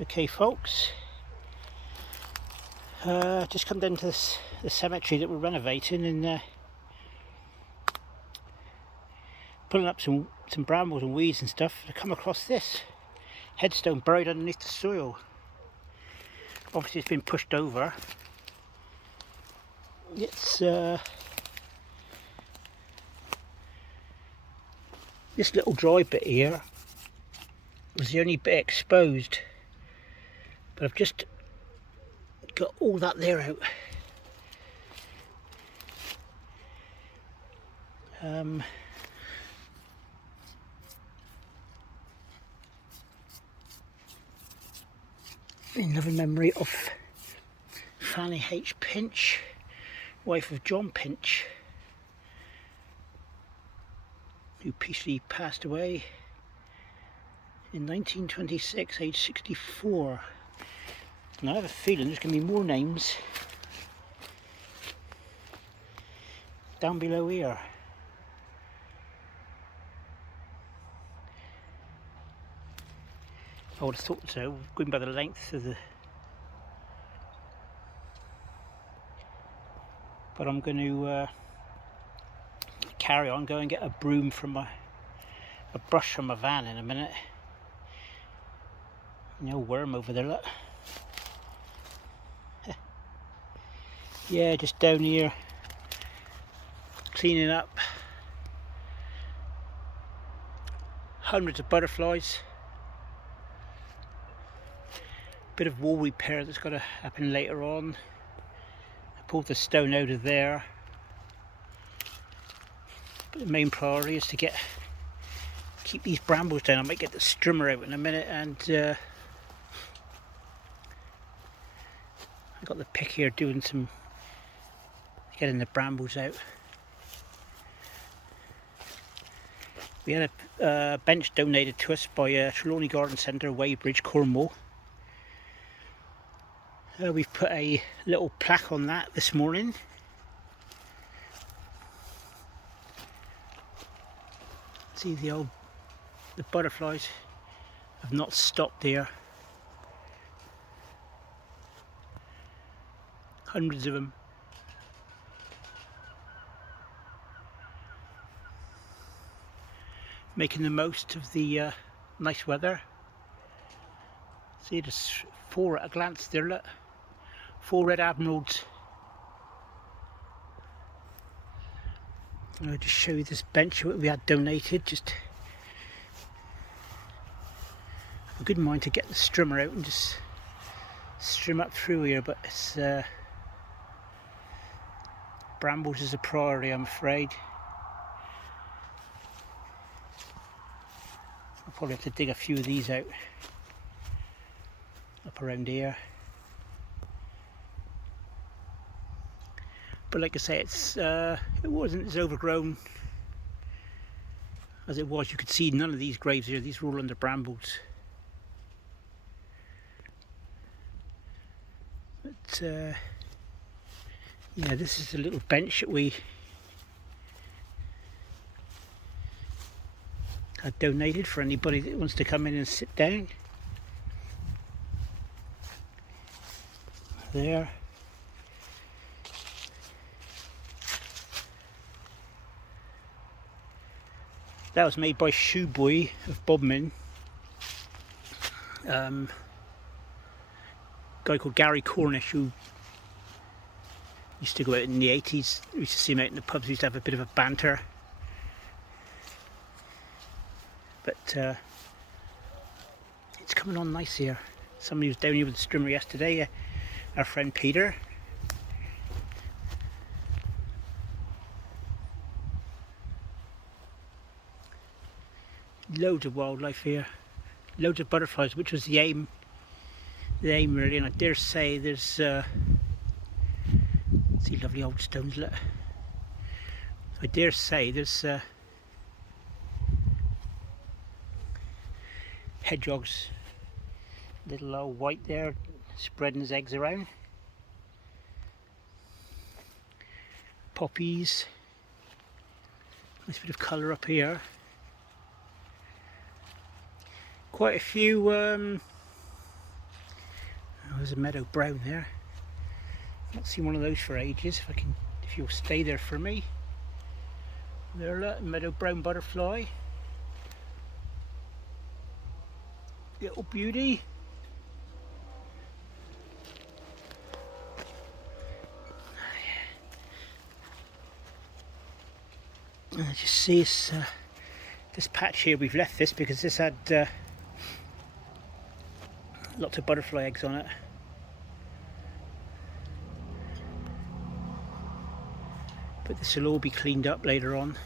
Okay folks, just come down to the cemetery that we're renovating and pulling up some brambles and weeds and stuff. I come across this headstone buried underneath the soil. Obviously it's been pushed over. It's this little dry bit here was the only bit exposed, but I've just got all that there out. In loving memory of Fanny H. Pinch, wife of John Pinch, who peacefully passed away in 1926, age 64. And I have a feeling there's going to be more names down below here. I would have thought so, going by the length of the... But I'm going to carry on, go and get a broom from a brush from my van in a minute. No worm over there, look. Yeah, just down here, cleaning up. Hundreds of butterflies. Bit of wall repair that's got to happen later on. I pulled the stone out of there. But the main priority is to keep these brambles down. I might get the strimmer out in a minute, and I've got the pick here doing some getting the brambles out. We had a bench donated to us by Trelawney Garden Centre, Weybridge, Cornwall. We've put a little plaque on that this morning. See the butterflies have not stopped here. Hundreds of them. Making the most of the nice weather. See, there's 4 at a glance there, look. 4 red admirals. I'll just show you this bench that we had donated. Just have a good mind to get the strimmer out and just strim up through here, but it's brambles is a priority, I'm afraid. I'll probably have to dig a few of these out up around here. But like I say, it wasn't as overgrown as it was. You could see none of these graves here. These were all under brambles. But yeah, this is a little bench that we had donated for anybody that wants to come in and sit down. There. That was made by Shoeboy of Bodmin. A guy called Gary Cornish, who used to go out in the 80s. We used to see him out in the pubs. We used to have a bit of a banter. But it's coming on nice here. Somebody was down here with the strimmer yesterday, our friend Peter. Loads of wildlife here, loads of butterflies, which was the aim really. And I dare say there's see lovely old stones, look. I dare say there's hedgehogs, little old white there, spreading his eggs around. Poppies, nice bit of colour up here. Quite a few Oh, there's a meadow brown there. I've not seen one of those for ages. If you'll stay there for me. There, look, meadow brown butterfly. Little beauty. And I just see this patch here. We've left this because this had lots of butterfly eggs on it. But this will all be cleaned up later on.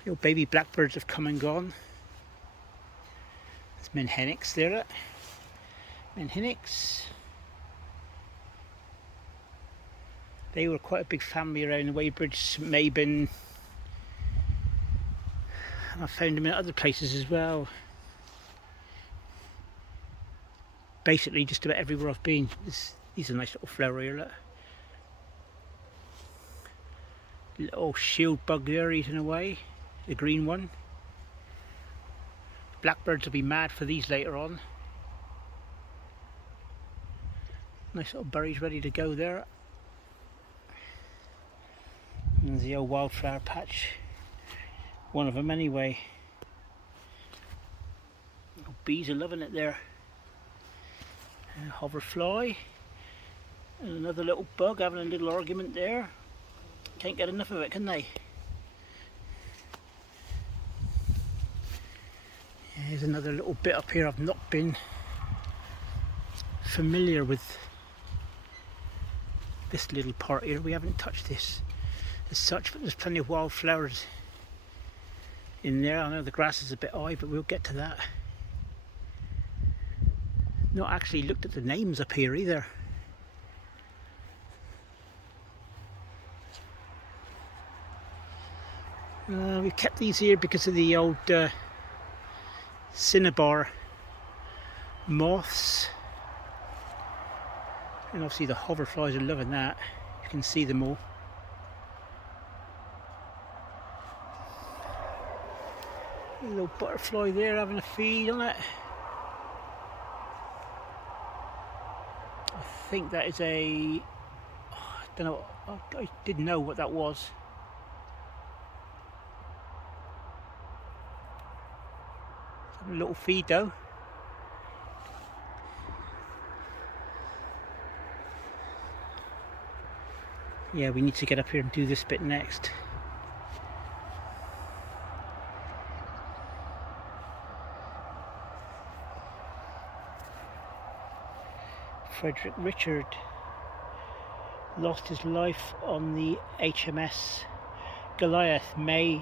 Little baby blackbirds have come and gone. There's menheniks there. Menheniks. They were quite a big family around the Weybridge, St Mabon. And I found them in other places as well. Basically just about everywhere I've been. These are nice little flower here, look. Little shield bug there eating away, the green one. Blackbirds will be mad for these later on. Nice little berries ready to go there. And there's the old wildflower patch. One of them anyway. Little bees are loving it there. And a hoverfly. And another little bug having a little argument there. Can't get enough of it, can they? Here's another little bit up here. I've not been familiar with this little part here. We haven't touched this as such, but there's plenty of wildflowers in there. I know the grass is a bit high, but we'll get to that. Not actually looked at the names up here either. We've kept these here because of the old cinnabar moths, and obviously the hoverflies are loving that. You can see them all. A little butterfly there having a feed on it. I think that is I don't know, I didn't know what that was. A little feed though. Yeah, we need to get up here and do this bit next. Frederick Richard lost his life on the HMS Goliath, May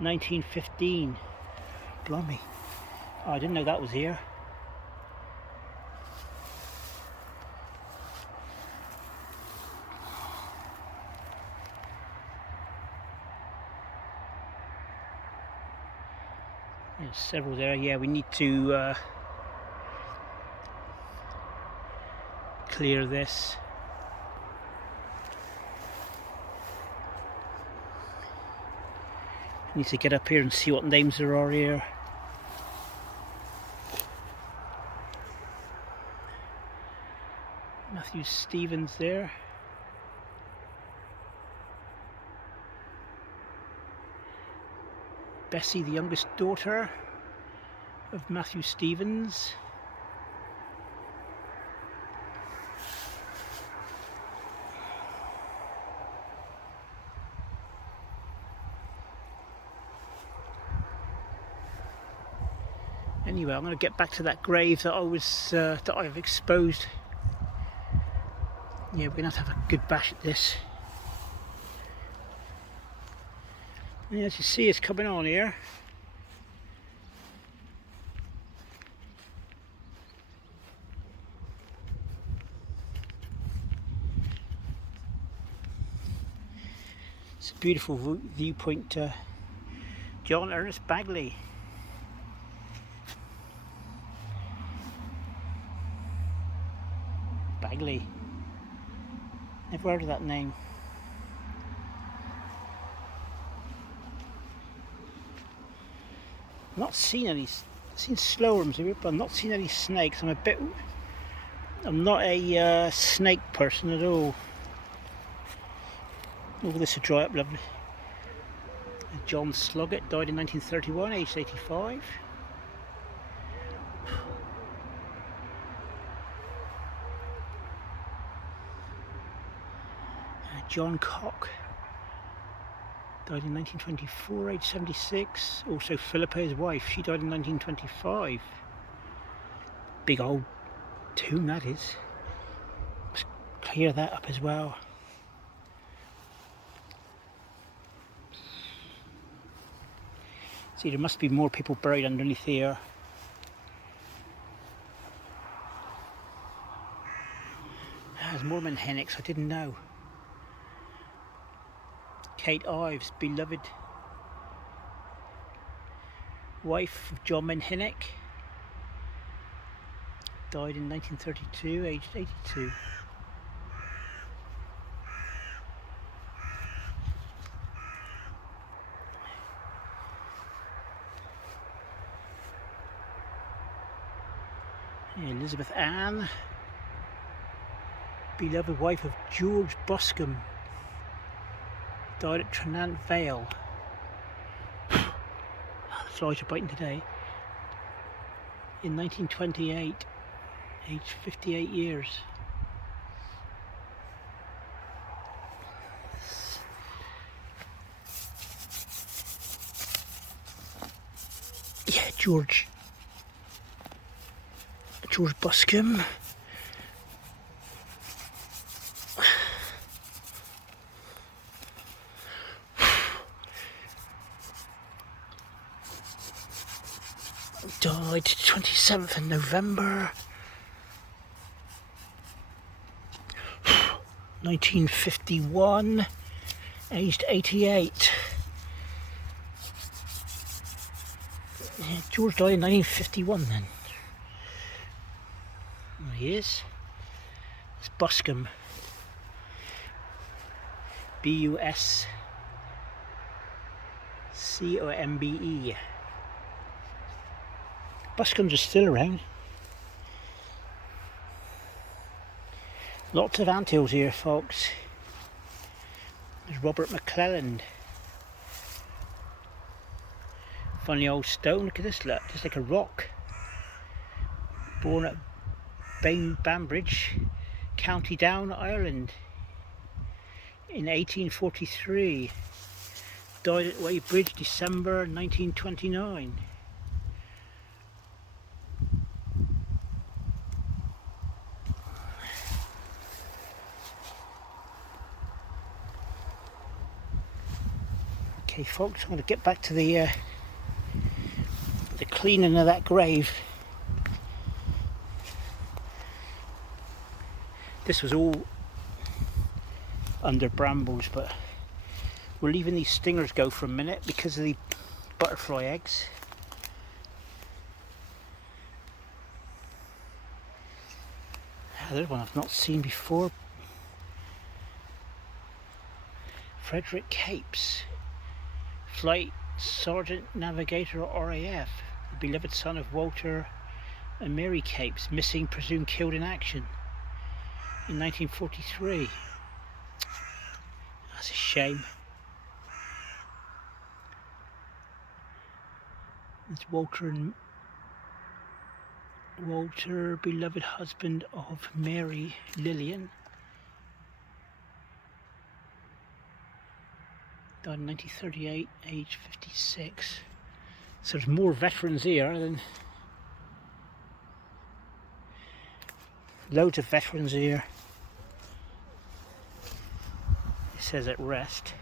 1915. Blimey. Oh, I didn't know that was here. There's several there. Yeah, we need to clear this. Need to get up here and see what names there are here. Matthew Stevens there. Bessie, the youngest daughter of Matthew Stevens. Anyway, I'm going to get back to that grave that I've exposed. Yeah, we're going to have a good bash at this. And as you see, it's coming on here. It's a beautiful viewpoint. John Ernest Bagley. Bagley. Never heard of that name. Not seen any I've seen slowworms here, but I've not seen any snakes. I'm not a snake person at all. Oh, this will dry up lovely. John Sloggett died in 1931, aged 85. John Cock died in 1924, aged 76. Also Philippa, his wife, she died in 1925. Big old tomb that is. Let's clear that up as well. See, there must be more people buried underneath here. There's Mormon Hennecks, I didn't know. Kate Ives, beloved wife of John Menhennick, died in 1932, aged 82. Elizabeth Ann, beloved wife of George Boscombe, died at Tranant Vale. The flies are biting today. In 1928, aged 58 years. Yeah, George Boscombe. Died 27th of November 1951, aged 88. Yeah, George died in 1951 then. There he is. It's Boscombe. Buscombe. Buscombes are still around. Lots of anthills here, folks. There's Robert McClelland. Funny old stone, look at this, look, just like a rock. Born at Banbridge, County Down, Ireland in 1843. Died at Weybridge, December 1929. Okay folks, I'm going to get back to the cleaning of that grave. This was all under brambles, but we're leaving these stingers go for a minute because of the butterfly eggs. There's one I've not seen before. Frederick Capes, Flight Sergeant Navigator RAF, the beloved son of Walter and Mary Capes, missing, presumed killed in action in 1943. That's a shame. It's Walter, beloved husband of Mary Lillian. Died in 1938, age 56. So there's more veterans here than... Loads of veterans here. It says at rest.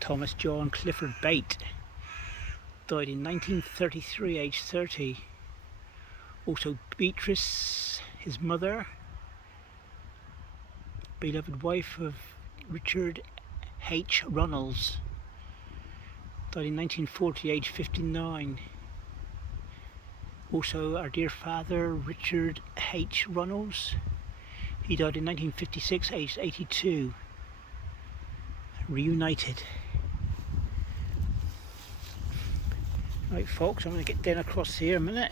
Thomas John Clifford Bate, died in 1933, age 30. Also Beatrice, his mother, beloved wife of Richard H. Runnels, died in 1940, age 59. Also our dear father Richard H. Runnels, He died in 1956, aged 82. Reunited. Right folks, I'm going to get down across here a minute.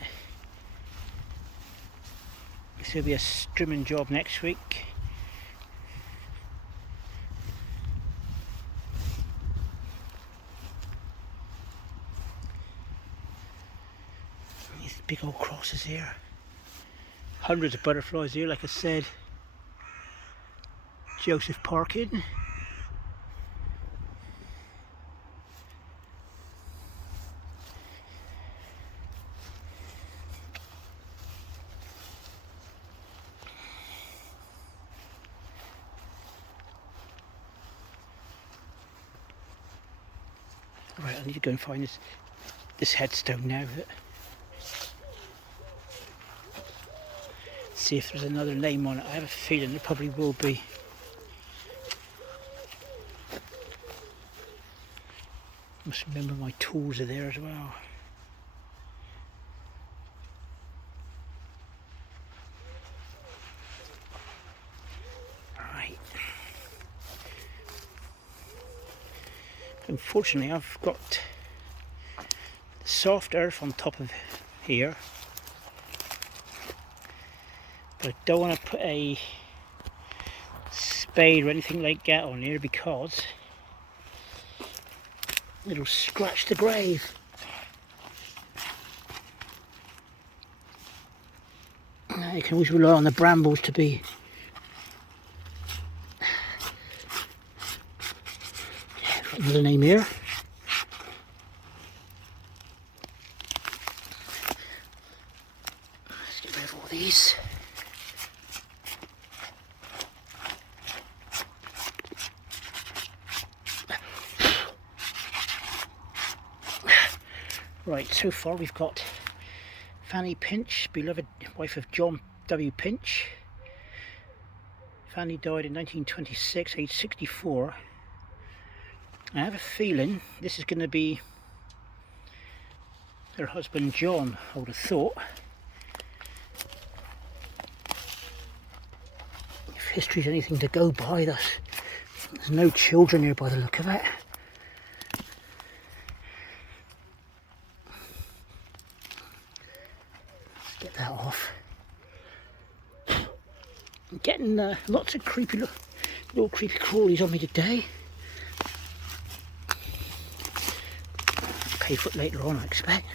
This will be a trimming job next week. These big old crosses here. Hundreds of butterflies here, like I said. Joseph Parkin. Right, I need to go and find this headstone now. See if there's another name on it. I have a feeling there probably will be. Must remember my tools are there as well. Right. Unfortunately, I've got soft earth on top of here, but I don't want to put a spade or anything like that on here because it'll scratch the grave. Now you can always rely on the brambles to be another name here. Let's get rid of all these. Right, so far we've got Fanny Pinch, beloved wife of John W. Pinch. Fanny died in 1926, aged 64. I have a feeling this is going to be her husband John, I would have thought. If history's anything to go by, there's no children here by the look of it. Let's get that off. I'm getting lots of little creepy crawlies on me today. Pay for it later on, I expect.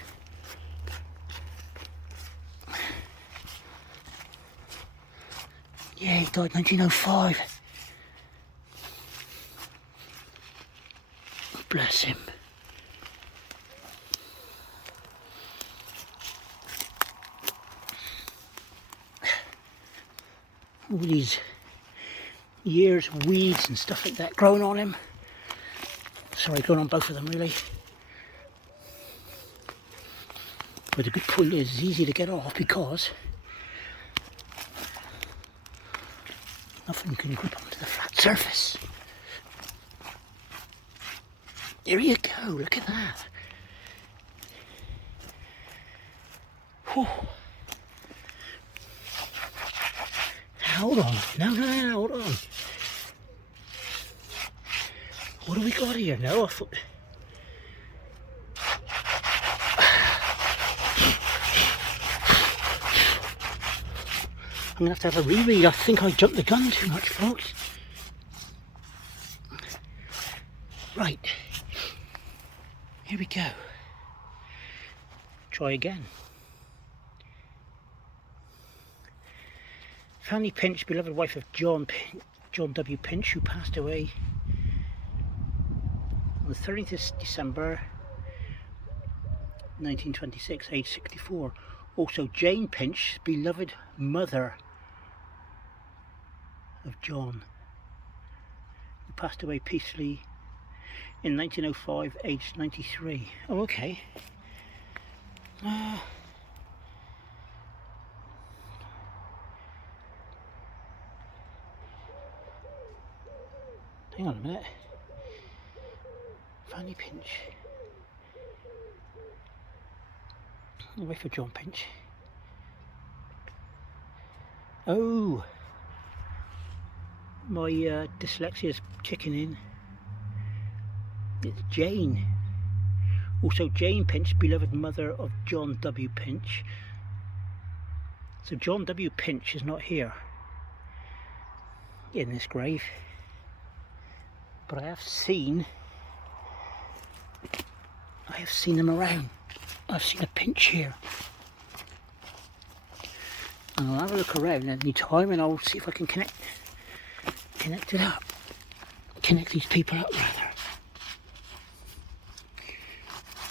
Yeah, he died 1905. Bless him. All these years of weeds and stuff like that growing on him. Sorry, growing on both of them really. But the good point is it's easy to get off because nothing can grip onto the flat surface. There you go, look at that. Whew. Hold on, no, hold on. What do we got here now? I thought... I'm going to have a reread. I think I jumped the gun too much, folks. Right. Here we go. Try again. Fanny Pinch, beloved wife of John W. Pinch, who passed away on the 30th of December 1926, age 64. Also Jane Pinch, beloved mother of John, who passed away peacefully in 1905, aged 93. Oh, okay. Hang on a minute. Fanny Pinch. Wait for John Pinch. Oh, My dyslexia's kicking in. It's Jane. Also Jane Pinch, beloved mother of John W. Pinch. So John W. Pinch is not here in this grave, but I have seen him around. I've seen a Pinch here, and I'll have a look around at any time, and I'll see if I can connect these people up rather.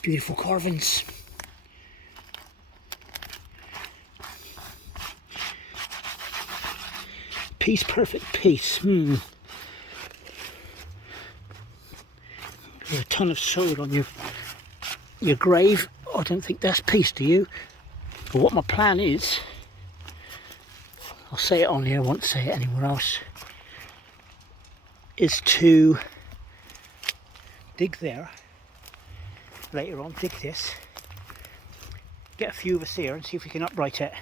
Beautiful carvings. Peace, perfect peace. There's a ton of soil on your grave. I don't think that's peace, do you? But what my plan is, I'll say it on here, I won't say it anywhere else, is to dig there later on, dig this, get a few of us here and see if we can upright it.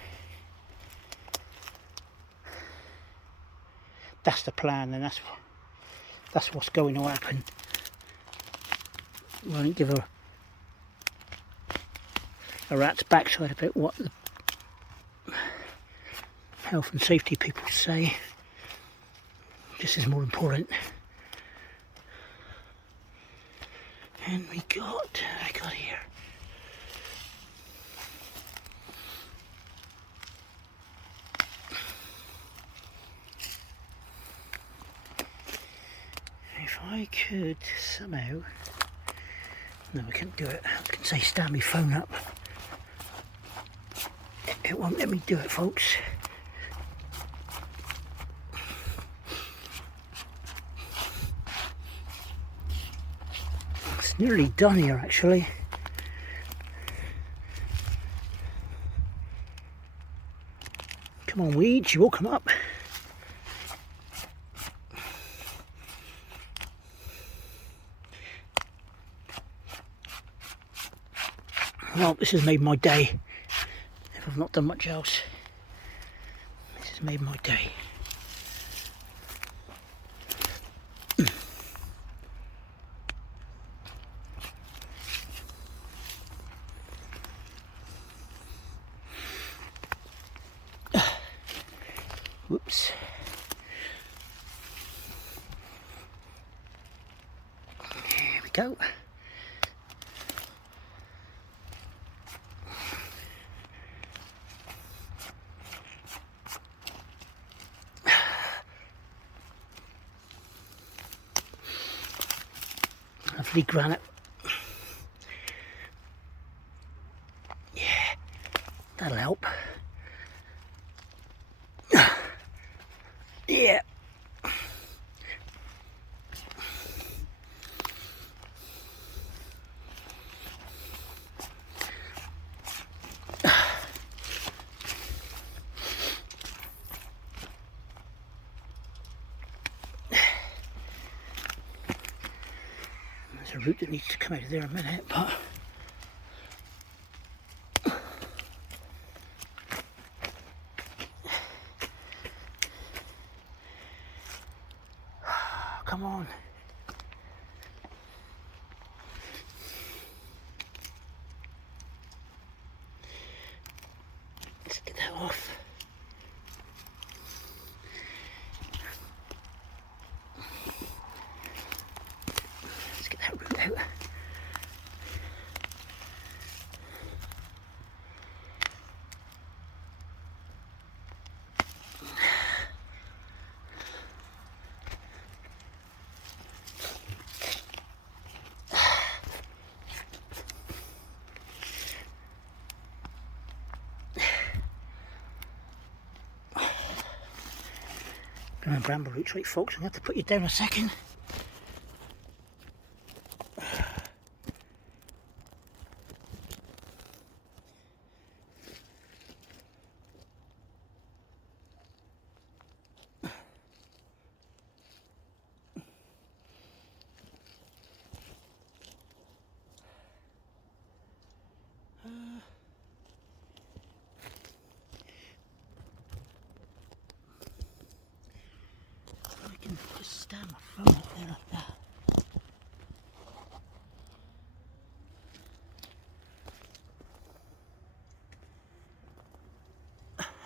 That's the plan, and that's what's going to happen. We won't give a rat's backside about what the health and safety people say. This is more important. And I got here. If I could somehow, no, I can't do it. I can say stand my phone up. It won't let me do it, folks. It's nearly done here, actually. Come on, weeds, you all come up. Well, this has made my day. If I've not done much else, this has made my day. Whoops. Here we go. Lovely granite. Yeah, that'll help. Yeah. There's a root that needs to come out of there in a minute, but come on. Let's get that off. Let's get that root out. Bramble roots, right folks, I'm going to have to put you down a second.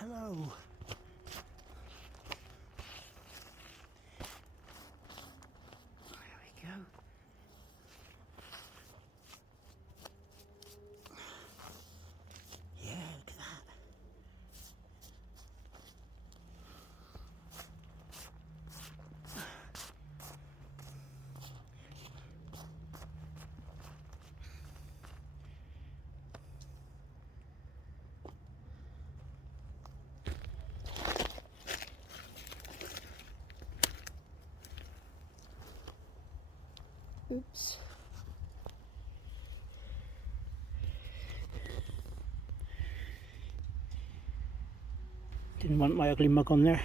Hello. There we go. Yeah, look at that. Oops. Didn't want my ugly mug on there.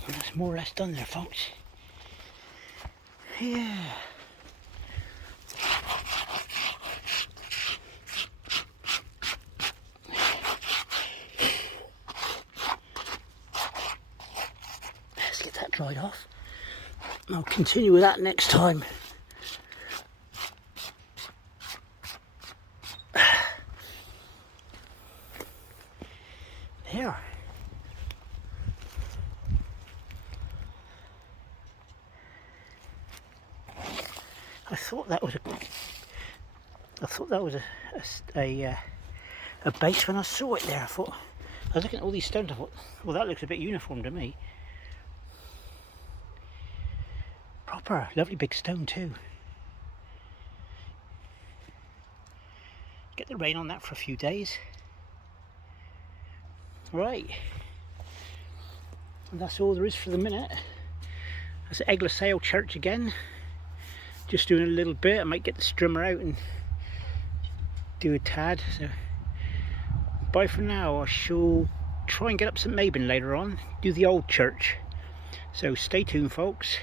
Well, that's more or less done there, folks. Yeah. Let's get that dried off. I'll continue with that next time. There. I thought that was a base when I saw it there. I was looking at all these stones. I thought, well, that looks a bit uniform to me. Proper, lovely big stone too. Get the rain on that for a few days. Right. And that's all there is for the minute. That's at Egglesale Church again. Just doing a little bit. I might get the strimmer out and do a tad. So bye for now. I shall try and get up St Mabon later on. Do the old church. So stay tuned, folks.